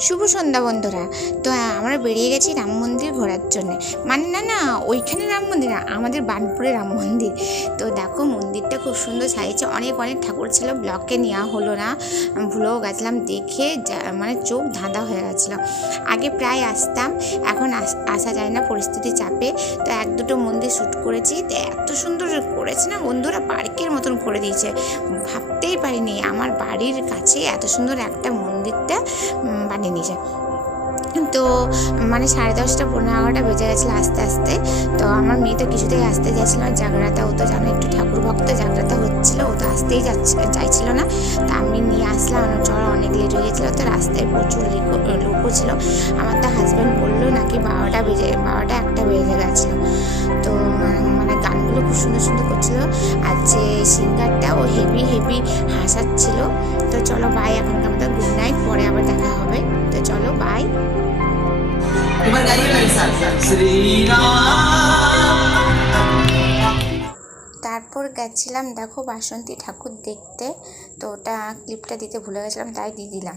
শুভ সন্ধ্যা বন্ধুরা। তো আমরা বেরিয়ে গেছি রাম মন্দির ঘোরার জন্য। মানে না না, ওইখানে রাম মন্দির না, আমাদের বানপুরে রাম মন্দির। তো দেখো, মন্দিরটা খুব সুন্দর সাজিয়েছে। অনেক অনেক ঠাকুর ছিল, ব্লকে নেওয়া হলো না। ভুলেও গেছিলাম, দেখে মানে চোখ ধাঁধা হয়ে গেছিল। আগে প্রায় আসতাম, এখন আস- যায় না পরিস্থিতি চাপে। তো এক দুটো মন্দির শ্যুট করেছি। তো, এত সুন্দর করেছে না বন্ধুরা, পার্কের মতন করে দিয়েছে। ভাবতেই পারিনি, আমার বাড়ির কাছে এত সুন্দর একটা মন্দিরটা বানিয়ে নিয়েছে তো মানে সাড়ে দশটা পনেরো এগারোটা বেজে গেছিল আস্তে আস্তে। তো আমার মেয়ে তো কিছুতেই আসতে চাইছিল না। ও তো জানো, একটু ঠাকুর ভক্ত, জাগরাতা হচ্ছিল। ও তো আসতেই যাচ্ছে, চাইছিল না। তা আমি নিয়ে আসলাম। আমার চড়া অনেক লেট হয়ে গেছিল। তো রাস্তায় প্রচুর লিকো- লোকও ছিল। আমার তো হাজব্যান্ড বলল নাকি বারোটা বেজে, বারোটা একটা বেজে গেছিল। তো মানে- গানগুলো খুব সুন্দর সুন্দর করছিল। আর যে সিঙ্গারটা ও হেভি হেভি হাসাচ্ছিল। তো চলো বাই এখনকার মতো গুড নাইট পরে তারপর গেছিলাম, দেখো বাসন্তী ঠাকুর দেখতে, তো ওটা ক্লিপটা দিতে ভুলে গেছিলাম, তাই দিয়ে দিলাম।